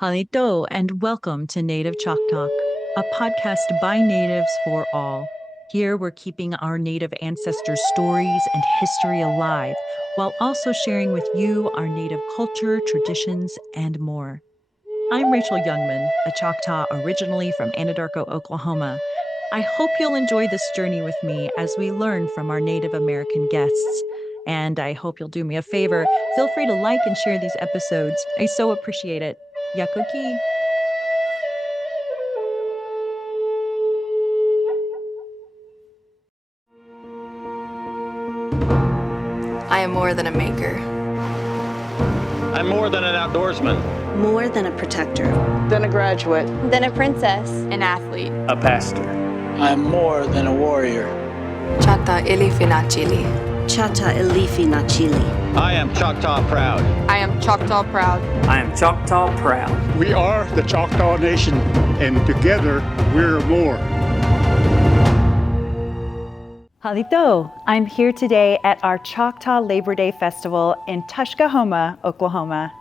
Halito, and welcome to Native Chalk Talk, a podcast by natives for all. Here we're keeping our Native ancestors' stories and history alive, while also sharing with you our Native culture, traditions, and more. I'm Rachel Youngman, a Choctaw originally from Anadarko, Oklahoma. I hope you'll enjoy this journey with me as we learn from our Native American guests. And I hope you'll do me a favor. Feel free to like and share these episodes. I so appreciate it. Yakuki. I am more than a maker. I'm more than an outdoorsman. More than a protector. Than a graduate. Than a princess. An athlete. A pastor. I'm more than a warrior. Chata ilifinachili. Chata ilifi nachili. I am Choctaw proud. I am Choctaw proud. I am Choctaw proud. We are the Choctaw Nation, and together we're more. Halito, I'm here today at our Choctaw Labor Day Festival in Tuskahoma, Oklahoma.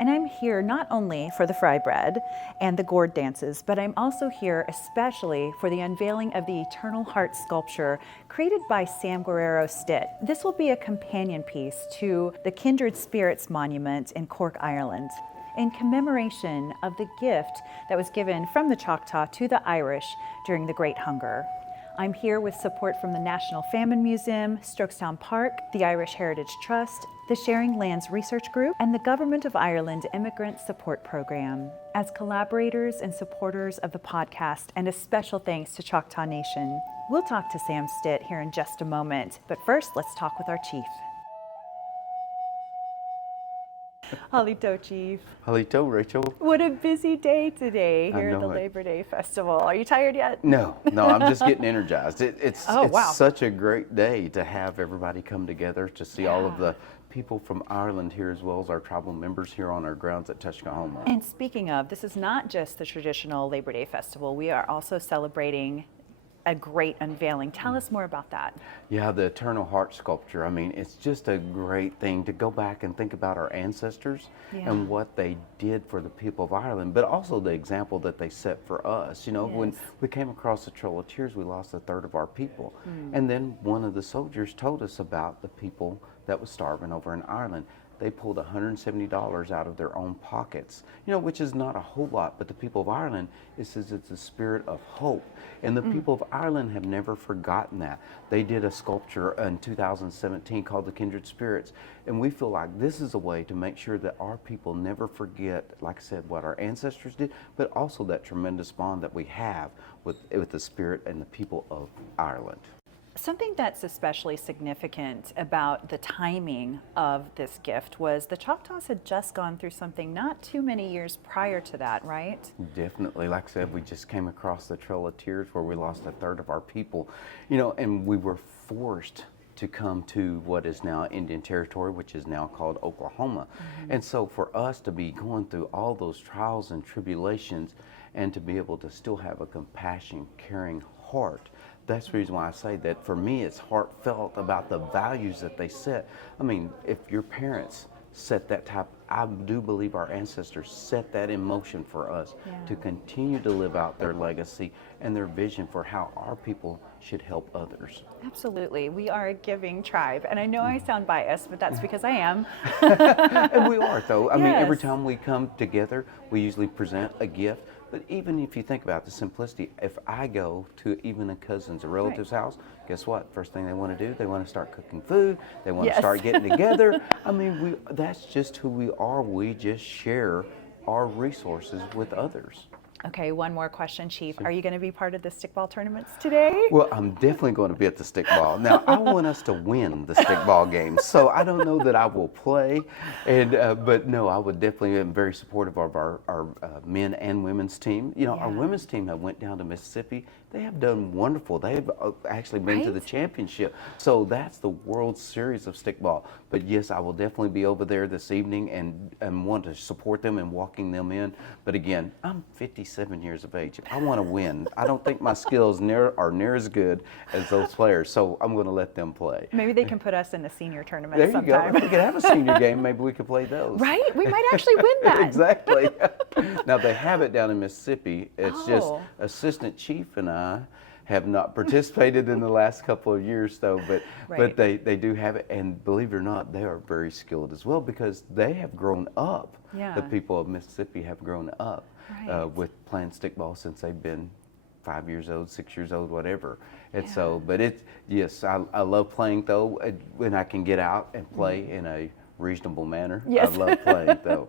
And I'm here not only for the frybread and the gourd dances, but I'm also here especially for the unveiling of the Eternal Heart sculpture created by Sam Guerrero Stitt. This will be a companion piece to the Kindred Spirits monument in Cork, Ireland, in commemoration of the gift that was given from the Choctaw to the Irish during the Great Hunger. I'm here with support from the National Famine Museum, Strokestown Park, the Irish Heritage Trust, the Sharing Lands Research Group, and the Government of Ireland Emigrant Support Program. As collaborators and supporters of the podcast, and a special thanks to Choctaw Nation. We'll talk to Sam Stitt here in just a moment, but first let's talk with our chief. Halito, Chief. Halito, Rachel. What a busy day today here at the it. Labor Day Festival. Are you tired yet? No, I'm just getting energized. It's wow. such a great day to have everybody come together to see all of the people from Ireland here, as well as our tribal members here on our grounds at Tuskahoma. And speaking of, this is not just the traditional Labor Day Festival. We are also celebrating a great unveiling. Tell us more about that. Yeah, the Eternal Heart sculpture. I mean, it's just a great thing to go back and think about our ancestors and what they did for the people of Ireland, but also the example that they set for us. You know, when we came across the Trail of Tears, we lost a third of our people. And then one of the soldiers told us about the people that was starving over in Ireland. They pulled $170 out of their own pockets, you know, which is not a whole lot, but the people of Ireland, it says it's a spirit of hope. And the people of Ireland have never forgotten that. They did a sculpture in 2017 called the Kindred Spirits. And we feel like this is a way to make sure that our people never forget, like I said, what our ancestors did, but also that tremendous bond that we have with the spirit and the people of Ireland. Something that's especially significant about the timing of this gift was the Choctaws had just gone through something not too many years prior to that, right? Definitely. Like I said, we just came across the Trail of Tears where we lost a third of our people, you know, and we were forced to come to what is now Indian Territory, which is now called Oklahoma. And so for us to be going through all those trials and tribulations and to be able to still have a compassion, caring heart, that's the reason why I say that for me it's heartfelt about the values that they set. I mean, if your parents set that type, I do believe our ancestors set that in motion for us to continue to live out their legacy and their vision for how our people should help others. Absolutely. We are a giving tribe. And I know I sound biased, but that's because I am. And we are, though. I mean, every Yes. time we come together, we usually present a gift. But even if you think about the simplicity, if I go to even a cousin's, a relative's house, guess what? First thing they want to do, they want to start cooking food. They want to start getting together. I mean, that's just who we are. We just share our resources with others. Okay, one more question, Chief. Are you going to be part of the stickball tournaments today? Well, I'm definitely going to be at the stickball. Now, I want us to win the stickball game, so I don't know that I will play, but no, I would definitely am very supportive of our men and women's team. You know, our women's team have went down to Mississippi. They have done wonderful. They have actually been to the championship. So that's the World Series of stickball. But yes, I will definitely be over there this evening and want to support them and walking them in. But again, I'm 56. 57 years of age. I want to win. I don't think my skills are near as good as those players, so I'm going to let them play. Maybe they can put us in the senior tournament There you sometime. go. If we could have a senior game, maybe we could play those. Right? We might actually win that. Exactly. Now, they have it down in Mississippi. It's just Oh. Assistant Chief and I have not participated in the last couple of years, though, but Right. they do have it, and believe it or not, they are very skilled as well because they have grown up. Yeah. The people of Mississippi have grown up Right. with playing stickball since they've been 5 years old, 6 years old, whatever. And Yeah. so, but yes, I love playing though when I can get out and play in a reasonable manner. Yes. I love playing though.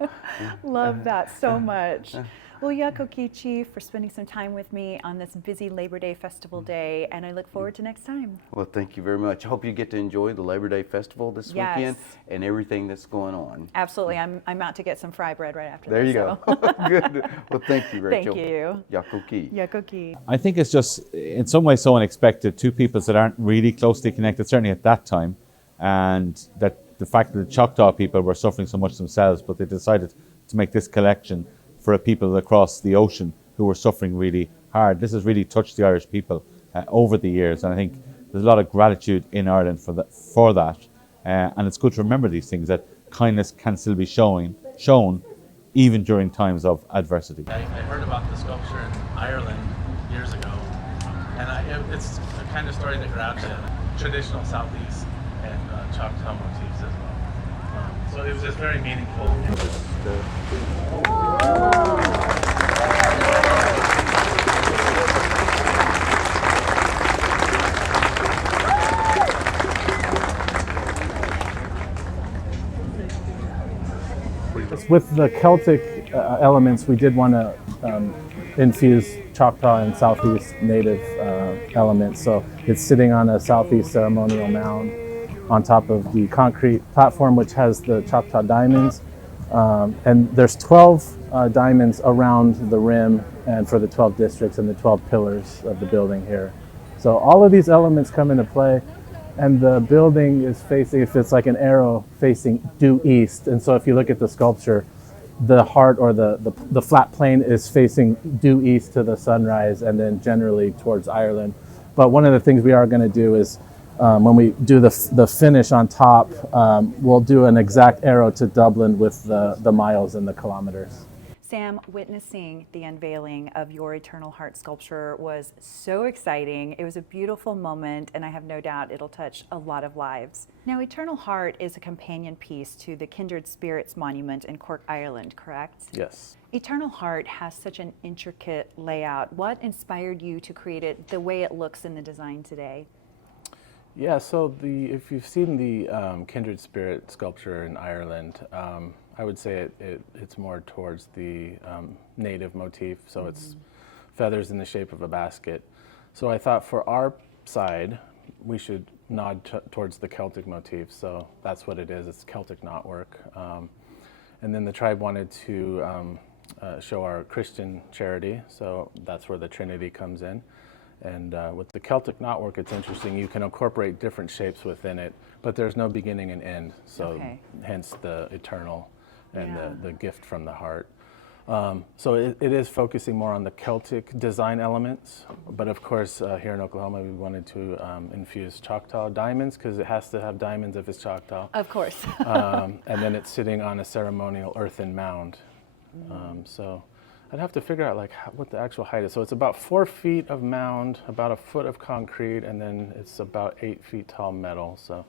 Love that so much. Well, Yakokichi, for spending some time with me on this busy Labor Day Festival day, and I look forward to next time. Well, thank you very much. I hope you get to enjoy the Labor Day Festival this Yes. weekend and everything that's going on. Absolutely. I'm out to get some fry bread right after There this. you go. Good. Well, thank you, Rachel. Thank you. Yakuki. Yakoki. I think it's just in some ways so unexpected. Two peoples that aren't really closely connected, certainly at that time, and that the fact that the Choctaw people were suffering so much themselves, but they decided to make this collection for a people across the ocean who were suffering really hard. This has really touched the Irish people over the years, and I think there's a lot of gratitude in Ireland for that. And it's good to remember these things, that kindness can still be shown even during times of adversity. I heard about the sculpture in Ireland years ago, and it's the kind of story that grabs you. Traditional Southeast and Choctaw motifs as well. So it was just very meaningful. With the Celtic elements, we did want to infuse Choctaw and Southeast native elements. So it's sitting on a Southeast ceremonial mound on top of the concrete platform, which has the Choctaw diamonds. And there's 12 diamonds around the rim and for the 12 districts and the 12 pillars of the building here. So all of these elements come into play. And the building is facing, if it's like an arrow, facing due east. And so if you look at the sculpture, the heart or the flat plane is facing due east to the sunrise and then generally towards Ireland. But one of the things we are going to do is when we do the finish on top, we'll do an exact arrow to Dublin with the miles and the kilometers. Sam, witnessing the unveiling of your Eternal Heart sculpture was so exciting. It was a beautiful moment, and I have no doubt it'll touch a lot of lives. Now, Eternal Heart is a companion piece to the Kindred Spirits monument in Cork, Ireland, correct? Yes. Eternal Heart has such an intricate layout. What inspired you to create it the way it looks in the design today? Yeah, so if you've seen the Kindred Spirit sculpture in Ireland, I would say it's more towards the native motif, so it's feathers in the shape of a basket. So I thought for our side, we should nod towards the Celtic motif, so that's what it is. It's Celtic knotwork. And then the tribe wanted to show our Christian charity, so that's where the Trinity comes in. And with the Celtic knotwork, it's interesting. You can incorporate different shapes within it, but there's no beginning and end, so hence the eternal and the gift from the heart. So it is focusing more on the Celtic design elements, but of course here in Oklahoma we wanted to infuse Choctaw diamonds because it has to have diamonds if it's Choctaw. Of course. And then it's sitting on a ceremonial earthen mound. So I'd have to figure out what the actual height is. So it's about 4 feet of mound, about a foot of concrete, and then it's about 8 feet tall metal. So.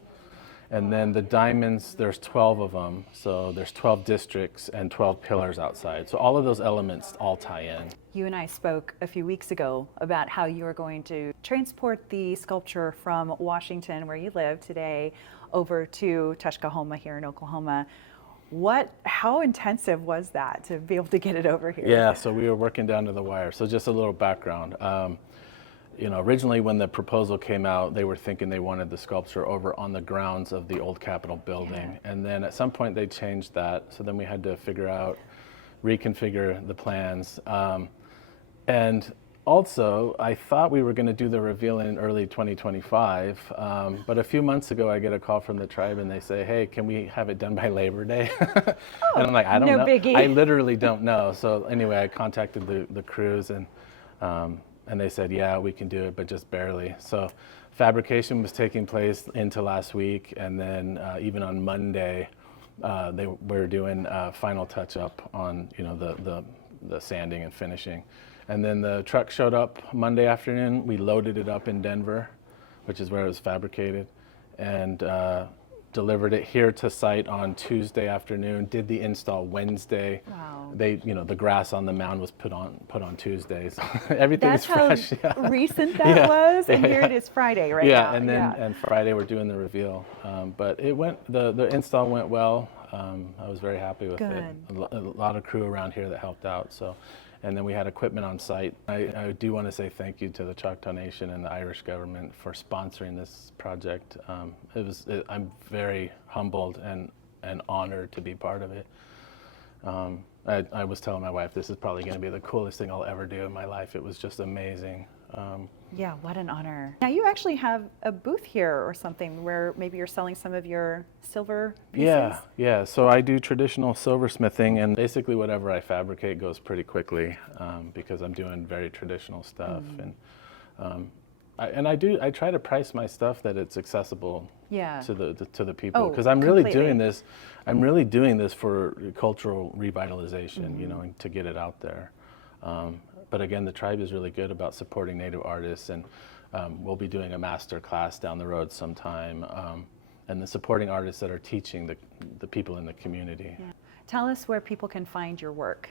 And then the diamonds, there's 12 of them, so there's 12 districts and 12 pillars outside. So all of those elements all tie in. You and I spoke a few weeks ago about how you are going to transport the sculpture from Washington, where you live today, over to Tuskahoma here in Oklahoma. How intensive was that to be able to get it over here? Yeah, so we were working down to the wire. So just a little background. Originally when the proposal came out, they were thinking they wanted the sculpture over on the grounds of the old Capitol building. And then at some point they changed that. So then we had to reconfigure the plans. And Also, I thought we were going to do the reveal in early 2025, but a few months ago I get a call from the tribe and they say, hey, can we have it done by Labor Day? And I'm like, I don't no know. biggie. I literally don't know. So anyway, I contacted the crews and they said, yeah, we can do it, but just barely. So fabrication was taking place into last week, and then even on Monday, they were doing final touch up on the sanding and finishing. And then the truck showed up Monday afternoon. We loaded it up in Denver, which is where it was fabricated, and delivered it here to site on Tuesday afternoon. Did the install Wednesday. Wow. The grass on the mound was put on Tuesday. So everything is fresh. That's how recent that was, and here it is Friday right now. Yeah, and then and Friday we're doing the reveal. But it went. The install went well. I was very happy with it. A lot of crew around here that helped out. So. And then we had equipment on site. I do want to say thank you to the Choctaw Nation and the Irish government for sponsoring this project. I'm very humbled and honored to be part of it. I was telling my wife, this is probably going to be the coolest thing I'll ever do in my life. It was just amazing. Yeah, what an honor. Now you actually have a booth here or something where maybe you're selling some of your silver pieces? Yeah. So I do traditional silversmithing, and basically whatever I fabricate goes pretty quickly because I'm doing very traditional stuff. And I try to price my stuff that it's accessible to the people, because I'm really doing this. I'm really doing this for cultural revitalization, and to get it out there. But again, the tribe is really good about supporting Native artists, and we'll be doing a master class down the road sometime, and the supporting artists that are teaching the people in the community. Yeah. Tell us where people can find your work.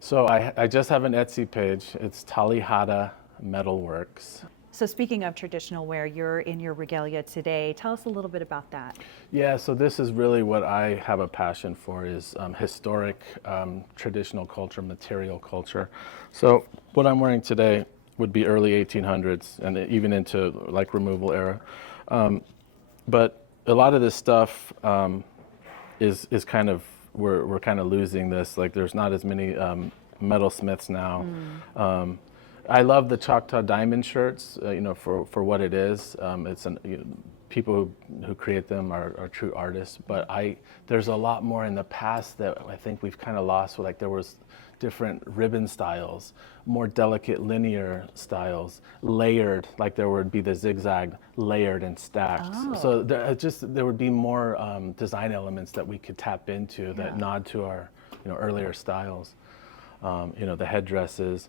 So I just have an Etsy page. It's Talihada Metalworks. So speaking of traditional wear, you're in your regalia today. Tell us a little bit about that. Yeah, so this is really what I have a passion for, is historic traditional culture, material culture. So what I'm wearing today would be early 1800s and even into like removal era. But a lot of this stuff is kind of, we're kind of losing this. Like there's not as many metalsmiths now. I love the Choctaw diamond shirts, for what it is. People who create them are true artists, but there's a lot more in the past that I think we've kind of lost. Like there was different ribbon styles, more delicate linear styles, layered, like there would be the zigzag, layered and stacked. Oh. So there would be more design elements that we could tap into that nod to our earlier styles, the headdresses.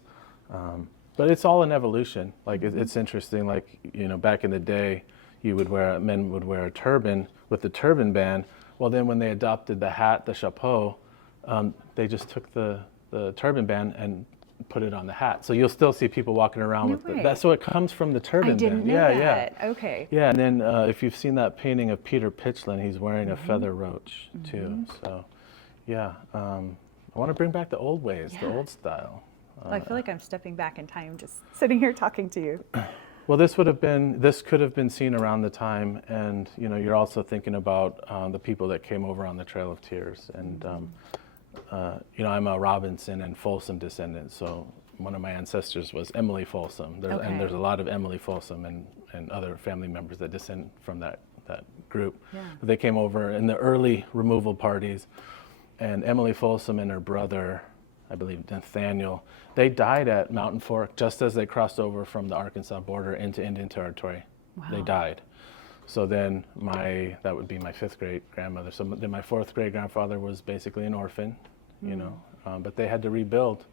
But it's all an evolution. Like it's interesting. Like back in the day, men would wear a turban with the turban band. Well, then when they adopted the hat, the chapeau, they just took the turban band and put it on the hat. So you'll still see people walking around with that. So it comes from the turban band. I didn't know that. Okay. Yeah, and then if you've seen that painting of Peter Pitchland, he's wearing a feather roach too. So, yeah, I want to bring back the old ways, the old style. I feel like I'm stepping back in time, just sitting here talking to you. Well, this could have been seen around the time, and you're also thinking about the people that came over on the Trail of Tears, and I'm a Robinson and Folsom descendant, so one of my ancestors was Emily Folsom, and there's a lot of Emily Folsom and other family members that descend from that group. Yeah. They came over in the early removal parties, and Emily Folsom and her brother, I believe Nathaniel, they died at Mountain Fork just as they crossed over from the Arkansas border into Indian Territory. Wow. They died. So then that would be my 5th great grandmother. So then my 4th great grandfather was basically an orphan, but they had to rebuild.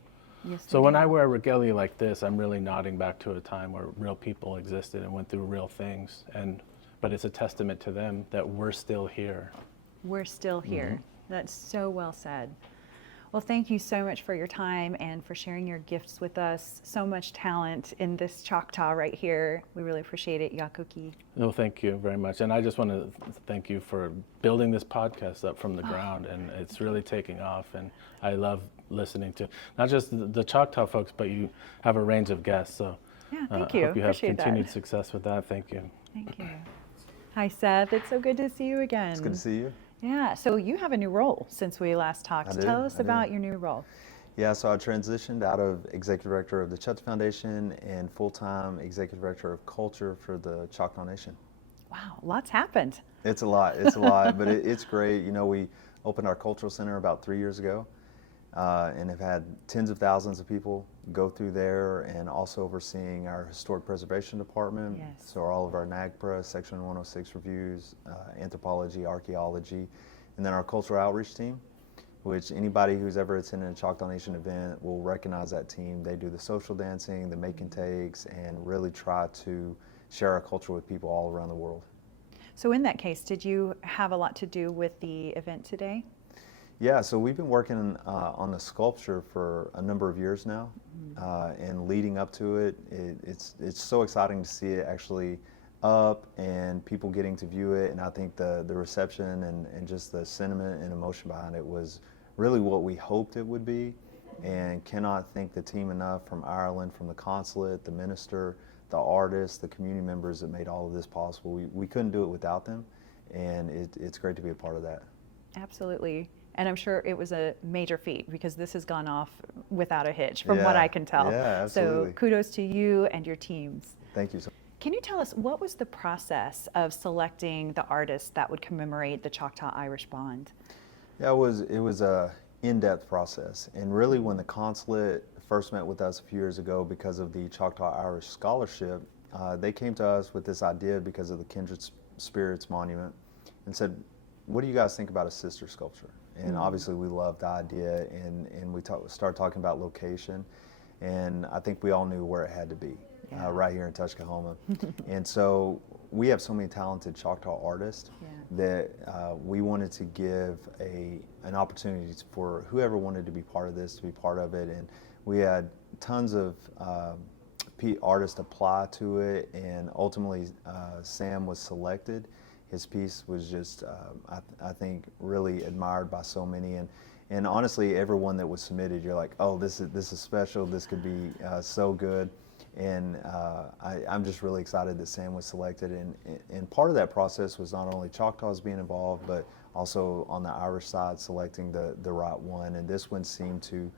Yes, so when I wear a regalia like this, I'm really nodding back to a time where real people existed and went through real things. But it's a testament to them that we're still here. We're still here. That's so well said. Well, thank you so much for your time and for sharing your gifts with us. So much talent in this Choctaw right here. We really appreciate it, Yakuki. No, thank you very much. And I just want to thank you for building this podcast up from the ground. And it's really taking off. And I love listening to not just the Choctaw folks, but you have a range of guests. So yeah, thank you. I hope you have continued success with that. Thank you. Thank you. Hi, Seth. It's so good to see you again. It's good to see you. Yeah, so you have a new role since we last talked. Tell us about your new role. Yeah, so I transitioned out of executive director of the Choctaw Foundation and full-time executive director of culture for the Choctaw Nation. Wow, lots happened. It's a lot, but it's great. You know, we opened our cultural center about 3 years ago and have had tens of thousands of people go through there, and also overseeing our historic preservation department. Yes. So all of our NAGPRA, Section 106 reviews, anthropology, archaeology, and then our cultural outreach team, which anybody who's ever attended a Choctaw Nation event will recognize that team. They do the social dancing, the make and takes, and really try to share our culture with people all around the world. So in that case, did you have a lot to do with the event today? Yeah, so we've been working on the sculpture for a number of years now, and leading up to it, it's so exciting to see it actually up and people getting to view it. And I think the reception and just the sentiment and emotion behind it was really what we hoped it would be, and cannot thank the team enough, from Ireland, from the consulate, the minister, the artists, the community members that made all of this possible. We couldn't do it without them, and it's great to be a part of that. Absolutely. And I'm sure it was a major feat, because this has gone off without a hitch from what I can tell. Yeah, absolutely. So kudos to you and your teams. Thank you. Can you tell us, what was the process of selecting the artists that would commemorate the Choctaw-Irish bond? Yeah, it was a in-depth process. And really, when the consulate first met with us a few years ago because of the Choctaw-Irish scholarship, they came to us with this idea because of the Kindred Spirits monument, and said, what do you guys think about a sister sculpture? And obviously we loved the idea, and we started talking about location, and I think we all knew where it had to be, right here in Tuskahoma. And so we have so many talented Choctaw artists that we wanted to give an opportunity for whoever wanted to be part of this to be part of it. And we had tons of artists apply to it, and ultimately Sam was selected. His piece was just, I think, really admired by so many, and honestly, everyone that was submitted, you're like, oh, this is special. This could be so good, and I'm just really excited that Sam was selected. And part of that process was not only Choctaws being involved, but also on the Irish side selecting the right one. And this one seemed to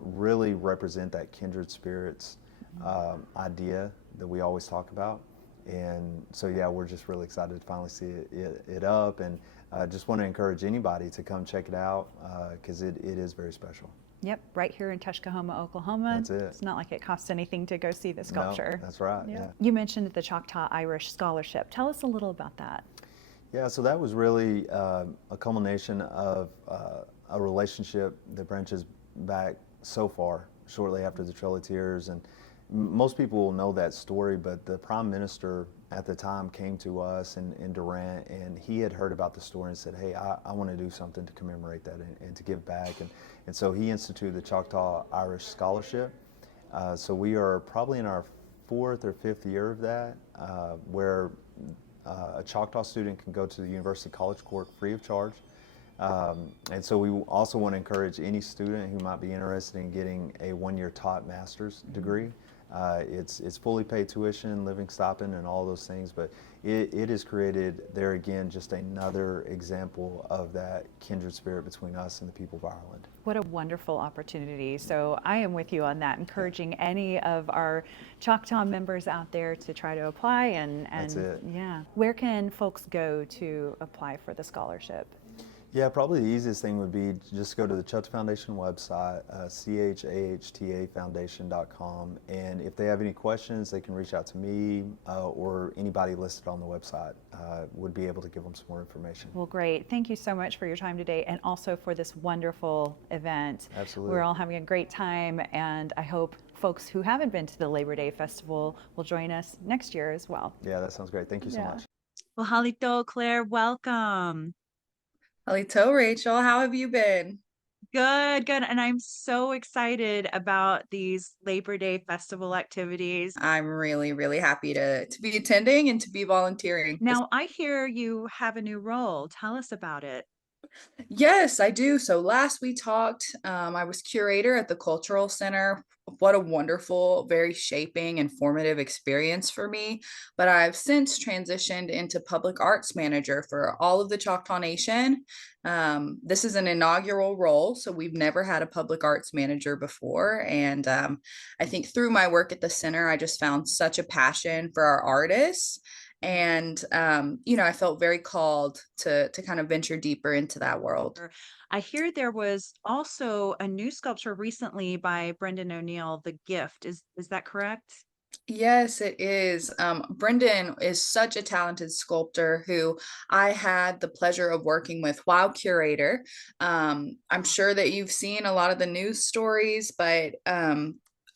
really represent that kindred spirits idea that we always talk about. And so, yeah, we're just really excited to finally see it up, and just want to encourage anybody to come check it out, because it is very special. Yep, right here in Tuskahoma, Oklahoma. That's it. It's not like it costs anything to go see the sculpture. No, that's right, yeah. You mentioned the Choctaw Irish Scholarship. Tell us a little about that. Yeah, so that was really a culmination of a relationship that branches back so far, shortly after the Trail of Tears. And most people will know that story, but the Prime Minister at the time came to us in Durant, and he had heard about the story and said, hey, I want to do something to commemorate that and to give back. And so he instituted the Choctaw Irish Scholarship. So we are probably in our 4th or 5th year of that, where a Choctaw student can go to the University College Cork free of charge. And so we also want to encourage any student who might be interested in getting a 1-year taught master's degree. It's fully paid tuition, living stipend, and all those things, but it has created, there again, just another example of that kindred spirit between us and the people of Ireland. What a wonderful opportunity. So I am with you on that, encouraging any of our Choctaw members out there to try to apply. And That's it. Yeah. Where can folks go to apply for the scholarship? Yeah, probably the easiest thing would be just go to the Choctaw Foundation website, CHAHTAfoundation.com, and if they have any questions, they can reach out to me or anybody listed on the website. Would be able to give them some more information. Well, great. Thank you so much for your time today, and also for this wonderful event. Absolutely. We're all having a great time, and I hope folks who haven't been to the Labor Day Festival will join us next year as well. Yeah, that sounds great. Thank you so much. Well, halito, Claire, welcome. Halito, Rachel, how have you been? Good. And I'm so excited about these Labor Day Festival activities. I'm really, really happy to be attending and to be volunteering. Now, I hear you have a new role. Tell us about it. Yes, I do. So last we talked, I was curator at the Cultural Center. What a wonderful, very shaping and formative experience for me. But I've since transitioned into public arts manager for all of the Choctaw Nation. This is an inaugural role, so we've never had a public arts manager before. And I think through my work at the center, I just found such a passion for our artists, and I felt very called to kind of venture deeper into that world. I hear there was also a new sculpture recently by Brendan O'Neill, The Gift. Is that correct? Yes, it is. Brendan is such a talented sculptor who I had the pleasure of working with while curator. I'm sure that you've seen a lot of the news stories, but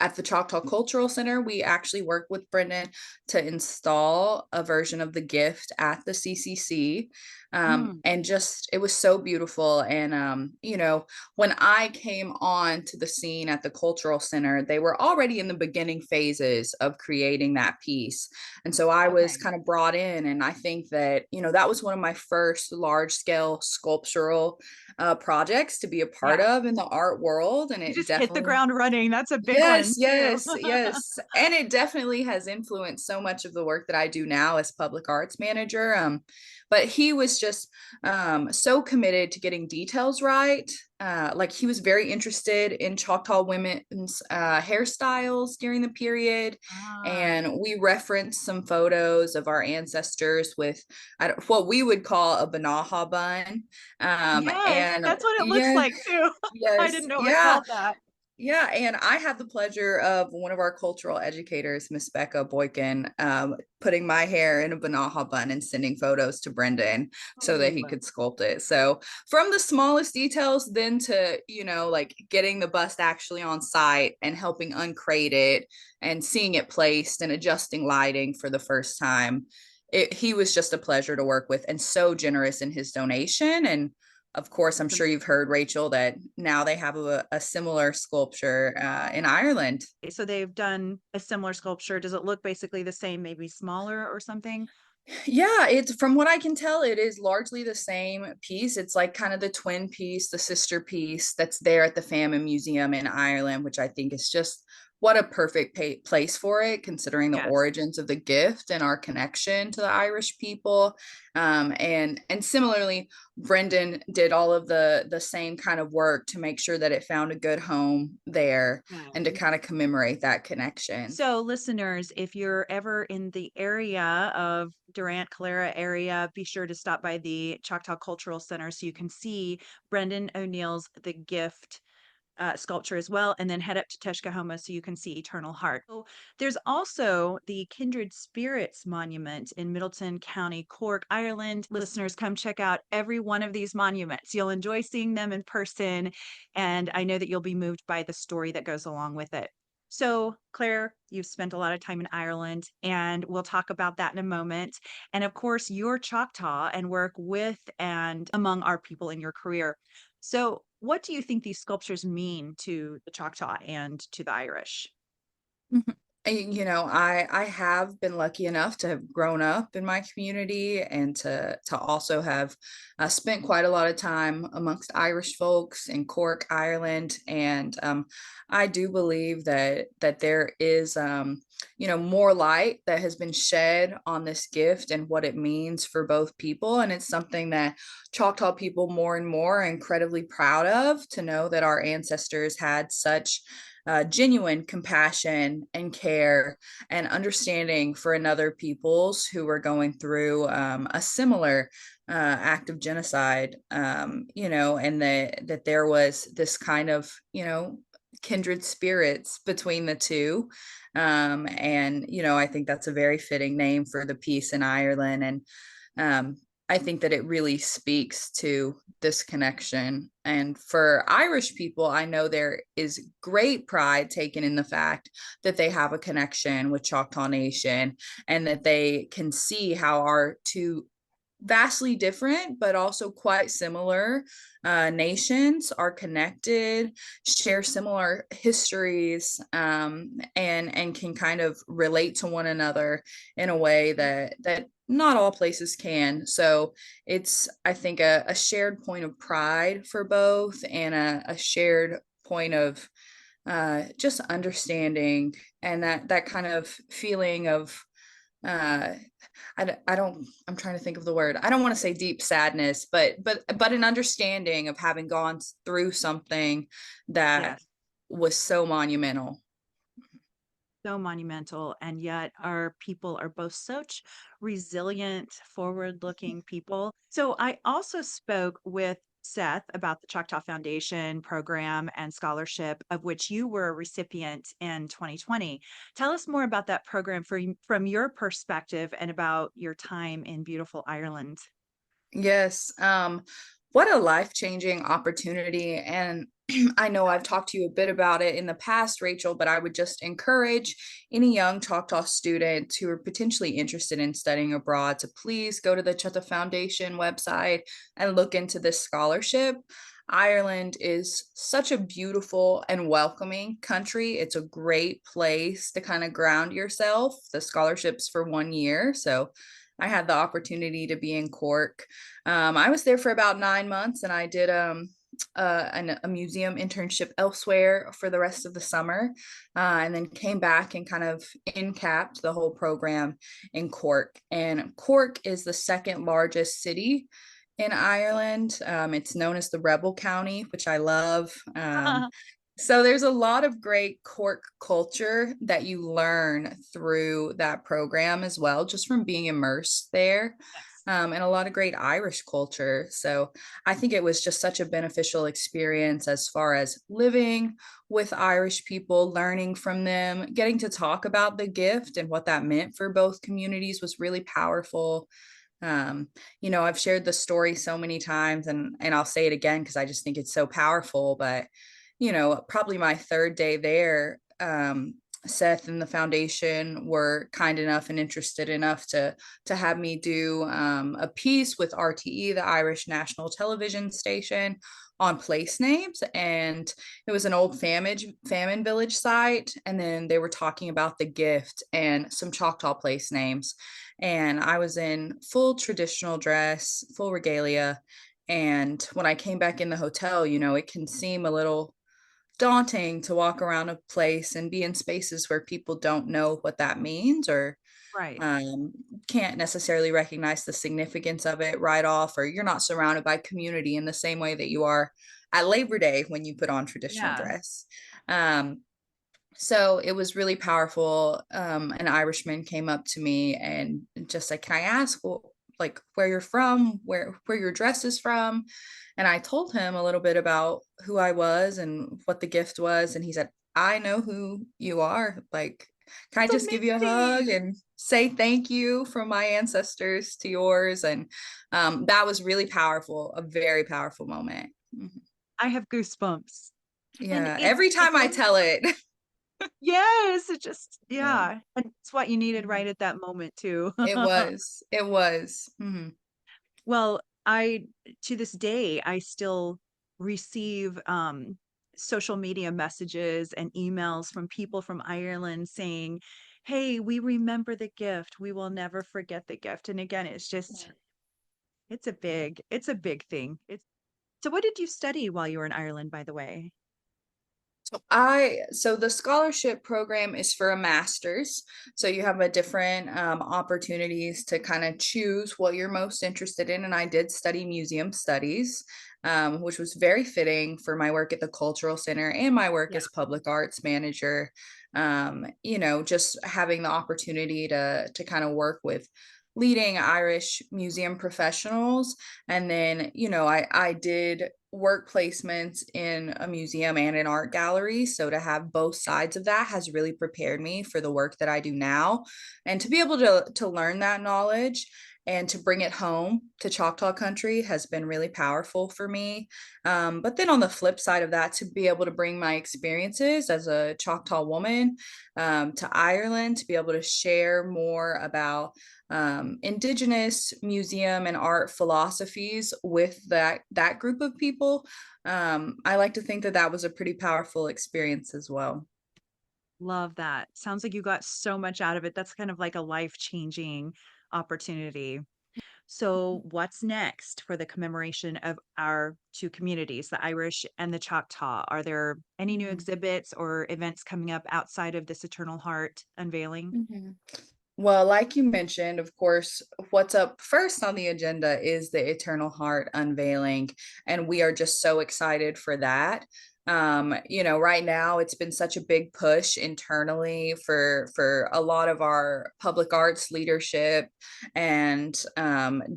at the Choctaw Cultural Center, we actually worked with Brendan to install a version of The Gift at the CCC. And just, it was so beautiful. And, when I came on to the scene at the Cultural Center, they were already in the beginning phases of creating that piece. And so I was kind of brought in, and I think that, that was one of my first large scale sculptural projects to be a part Yeah. of in the art world. And You it just hit the definitely, ground running. That's a big one yes, too. yes, yes. And it definitely has influenced so much of the work that I do now as public arts manager. But he was just so committed to getting details right. Like he was very interested in Choctaw women's hairstyles during the period. And we referenced some photos of our ancestors with what we would call a banaha bun. Yes, And that's what it looks yeah, like too. I yes, didn't know it was yeah. called that. Yeah, and I had the pleasure of one of our cultural educators, Miss Becca Boykin, putting my hair in a banaha bun and sending photos to Brendan so that he Oh. could sculpt it. So from the smallest details, then to, like getting the bust actually on site and helping uncrate it and seeing it placed and adjusting lighting for the first time. He was just a pleasure to work with and so generous in his donation. And of course, I'm sure you've heard, Rachel, that now they have a similar sculpture in Ireland. So they've done a similar sculpture. Does it look basically the same, maybe smaller or something? Yeah, it's from what I can tell, it is largely the same piece. It's like kind of the twin piece, the sister piece that's there at the Famine Museum in Ireland, which I think is just what a perfect place for it, considering the Yes. origins of the gift and our connection to the Irish people. And similarly, Brendan did all of the same kind of work to make sure that it found a good home there and to kind of commemorate that connection. So, listeners, if you're ever in the area of Durant, Calera area, be sure to stop by the Choctaw Cultural Center so you can see Brendan O'Neill's The Gift sculpture as well, and then head up to Tuskahoma so you can see Eternal Heart. So there's also the Kindred Spirits Monument in Midleton County, Cork, Ireland. Listeners, come check out every one of these monuments. You'll enjoy seeing them in person, and I know that you'll be moved by the story that goes along with it. So, Claire, you've spent a lot of time in Ireland, and we'll talk about that in a moment. And of course, you're Choctaw and work with and among our people in your career. So, what do you think these sculptures mean to the Choctaw and to the Irish? Mhm. I have been lucky enough to have grown up in my community and to also have spent quite a lot of time amongst Irish folks in Cork, Ireland, and I do believe that there is more light that has been shed on this gift and what it means for both people, and it's something that Choctaw people more and more are incredibly proud of, to know that our ancestors had such genuine compassion and care and understanding for another peoples who were going through a similar act of genocide, and that there was this kind of, kindred spirits between the two. And, I think that's a very fitting name for the piece in Ireland. And I think that it really speaks to this connection. And for Irish people, I know there is great pride taken in the fact that they have a connection with Choctaw Nation and that they can see how our two vastly different but also quite similar nations are connected, share similar histories, and can kind of relate to one another in a way that not all places can. So it's, I think, a shared point of pride for both, and a shared point of just understanding, and that kind of feeling of uh I don't, I'm trying to think of the word. I don't want to say deep sadness, but an understanding of having gone through something that Yes. was so monumental. So monumental, and yet our people are both such resilient, forward-looking people. So I also spoke with Seth about the Choctaw Foundation program and scholarship, of which you were a recipient in 2020. Tell us more about that program from your perspective and about your time in beautiful Ireland. Yes. What a life-changing opportunity. And I know I've talked to you a bit about it in the past, Rachel, but I would just encourage any young Choctaw student who are potentially interested in studying abroad to please go to the Choctaw Foundation website and look into this scholarship. Ireland is such a beautiful and welcoming country. It's a great place to kind of ground yourself. The scholarship's for 1 year. So I had the opportunity to be in Cork. I was there for about 9 months, and I did a museum internship elsewhere for the rest of the summer, and then came back and kind of capped the whole program in Cork. And Cork is the second largest city in Ireland. It's known as the Rebel County, which I love. So there's a lot of great Cork culture that you learn through that program as well, just from being immersed there. And a lot of great Irish culture. So I think it was just such a beneficial experience as far as living with Irish people, learning from them, getting to talk about the gift and what that meant for both communities was really powerful. Um, I've shared the story so many times, and I'll say it again because I just think it's so powerful. But probably my third day there, Seth and the foundation were kind enough and interested enough to have me do a piece with RTE, the Irish National Television Station, on place names. And it was an old famine village site, and then they were talking about the gift and some Choctaw place names. And I was in full traditional dress, full regalia. And when I came back in the hotel, it can seem a little daunting to walk around a place and be in spaces where people don't know what that means, or Right. can't necessarily recognize the significance of it right off, or you're not surrounded by community in the same way that you are at Labor Day when you put on traditional Yeah. dress. So it was really powerful. An Irishman came up to me and just like, "Can I ask, like, where you're from, where your dress is from?" And I told him a little bit about who I was and what the gift was, and he said, "I know who you are. Like, can I That's just give you a hug amazing. and say thank you from my ancestors to yours?" And that was really powerful, a very powerful moment. Mhm. I have goosebumps. And Yeah, it's every it's time I tell it. yes, it just Yeah. yeah, and it's what you needed Mhm. right at that moment too. It was. It was. Mhm. Well, I to this day, I still receive social media messages and emails from people from Ireland saying, "Hey, we remember the gift. We will never forget the gift." And again, it's just it's a big thing. It's so what did you study while you were in Ireland, by the way? So the scholarship program is for a master's. So you have a different opportunities to kind of choose what you're most interested in. And I did study museum studies, which was very fitting for my work at the Cultural Center and my work Yeah. as public arts manager. Just having the opportunity to kind of work with leading Irish museum professionals. And then, I did work placements in a museum and an art gallery. So to have both sides of that has really prepared me for the work that I do now. And to be able to learn that knowledge and to bring it home to Choctaw country has been really powerful for me. But then on the flip side of that, to be able to bring my experiences as a Choctaw woman to Ireland, to be able to share more about indigenous museum and art philosophies with that group of people. I like to think that that was a pretty powerful experience as well. Love that. Sounds like you got so much out of it. That's kind of like a life-changing opportunity. So, what's next for the commemoration of our two communities, the Irish and the Choctaw? Are there any new exhibits or events coming up outside of this Eternal Heart unveiling? Well, like you mentioned, of course, what's up first on the agenda is the Eternal Heart unveiling, and we are just so excited for that. Right now it's been such a big push internally for a lot of our public arts leadership and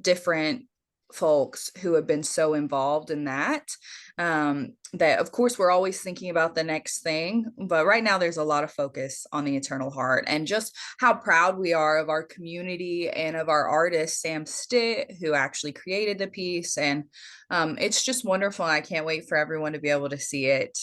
different folks who have been so involved in that. That of course we're always thinking about the next thing, but right now there's a lot of focus on the Eternal Heart and just how proud we are of our community and of our artist Sam Stitt, who actually created the piece. And it's just wonderful. I can't wait for everyone to be able to see it.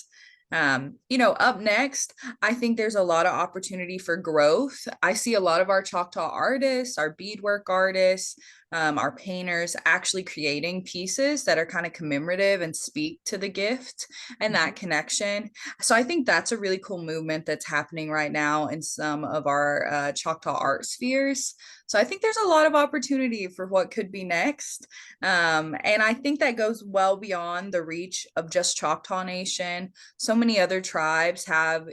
Up next, I think there's a lot of opportunity for growth. I see a lot of our Choctaw artists, our beadwork artists, our painters actually creating pieces that are kind of commemorative and speak to the gift and that connection. So I think that's a really cool movement that's happening right now in some of our Choctaw art spheres. So I think there's a lot of opportunity for what could be next. And I think that goes well beyond the reach of just Choctaw Nation. So many other tribes have,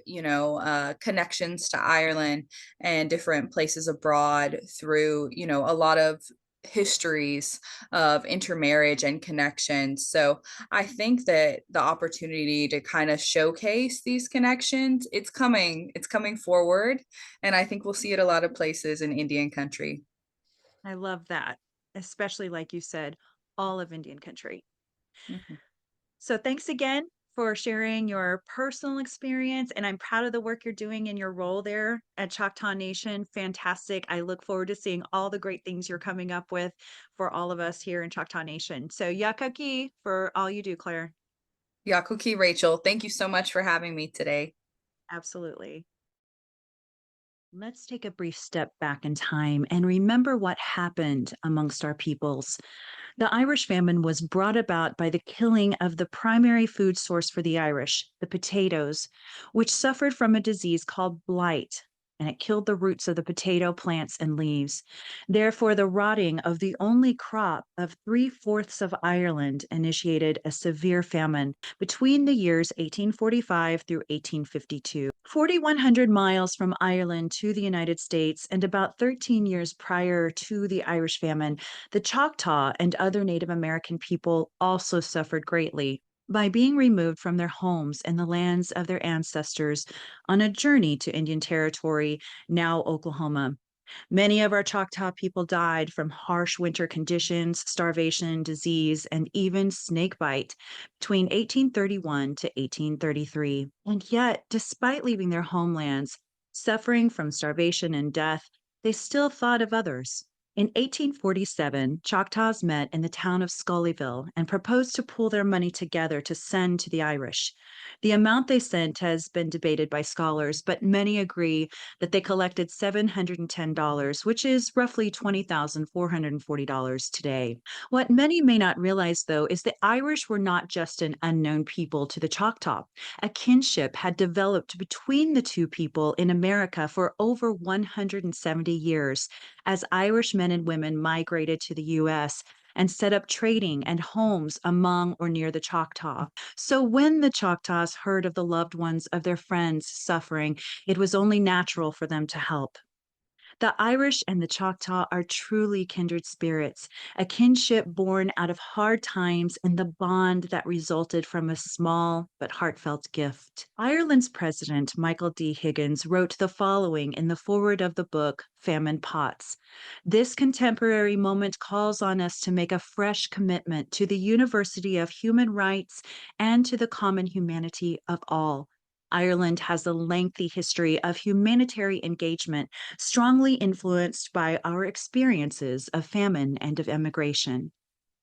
connections to Ireland and different places abroad through, a lot of histories of intermarriage and connections. So I think that the opportunity to kind of showcase these connections, it's coming forward. And I think we'll see it a lot of places in Indian country. I love that, especially like you said, all of Indian country. So thanks again for sharing your personal experience. And I'm proud of the work you're doing in your role there at Choctaw Nation. Fantastic. I look forward to seeing all the great things you're coming up with for all of us here in Choctaw Nation. So yakaki for all you do, Claire. Yakuki, Rachel, thank you so much for having me today. Absolutely. Let's take a brief step back in time and remember what happened amongst our peoples. The Irish famine was brought about by the killing of the primary food source for the Irish, the potatoes, which suffered from a disease called blight, and it killed the roots of the potato plants and leaves. Therefore, the rotting of the only crop of 3/4 of Ireland initiated a severe famine between the years 1845 through 1852. 4,100 miles from Ireland to the United States, and about 13 years prior to the Irish famine, the Choctaw and other Native American people also suffered greatly by being removed from their homes and the lands of their ancestors on a journey to Indian Territory, now Oklahoma. Many of our Choctaw people died from harsh winter conditions, starvation, disease, and even snake bite between 1831 to 1833. And yet, despite leaving their homelands, suffering from starvation and death, they still thought of others. In 1847, Choctaws met in the town of Scullyville and proposed to pool their money together to send to the Irish. The amount they sent has been debated by scholars, but many agree that they collected $710, which is roughly $20,440 today. What many may not realize, though, is the Irish were not just an unknown people to the Choctaw. A kinship had developed between the two people in America for over 170 years as Irish men and women migrated to the U.S. and set up trading and homes among or near the Choctaw. So when the Choctaws heard of the loved ones of their friends suffering, it was only natural for them to help. The Irish and the Choctaw are truly kindred spirits, a kinship born out of hard times and the bond that resulted from a small but heartfelt gift. Ireland's president, Michael D. Higgins, wrote the following in the foreword of the book, Famine Pots. This contemporary moment calls on us to make a fresh commitment to the university of human rights and to the common humanity of all. Ireland has a lengthy history of humanitarian engagement, strongly influenced by our experiences of famine and of emigration.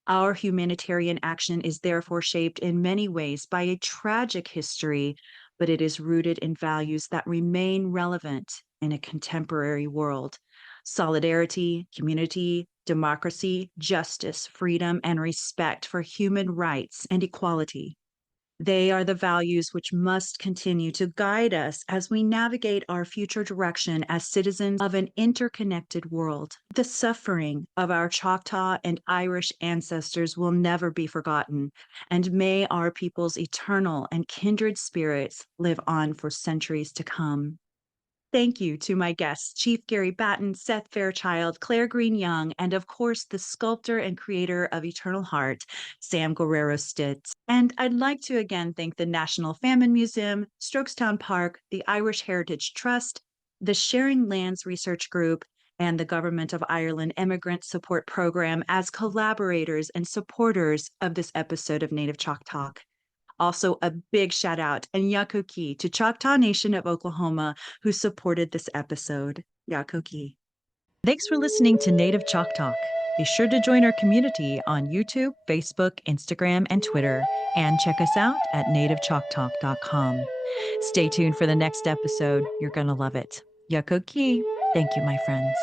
Our humanitarian action is therefore shaped in many ways by a tragic history, but it is rooted in values that remain relevant in a contemporary world. Solidarity, community, democracy, justice, freedom, and respect for human rights and equality. They are the values which must continue to guide us as we navigate our future direction as citizens of an interconnected world. The suffering of our Choctaw and Irish ancestors will never be forgotten, and may our people's eternal and kindred spirits live on for centuries to come. Thank you to my guests, Chief Gary Batton, Seth Fairchild, Claire Green Young, and of course, the sculptor and creator of Eternal Heart, Sam Guerrero Stitt. And I'd like to again thank the National Famine Museum, Strokestown Park, the Irish Heritage Trust, the Sharing Lands Research Group, and the Government of Ireland Emigrant Support Program as collaborators and supporters of this episode of Native Chalk Talk. Also, a big shout out and Yakoki to Choctaw Nation of Oklahoma, who supported this episode. Yakoki. Thanks for listening to Native Chalk Talk. Be sure to join our community on YouTube, Facebook, Instagram, and Twitter, and check us out at nativechalktalk.com. Stay tuned for the next episode. You're going to love it. Yakoki. Thank you, my friends.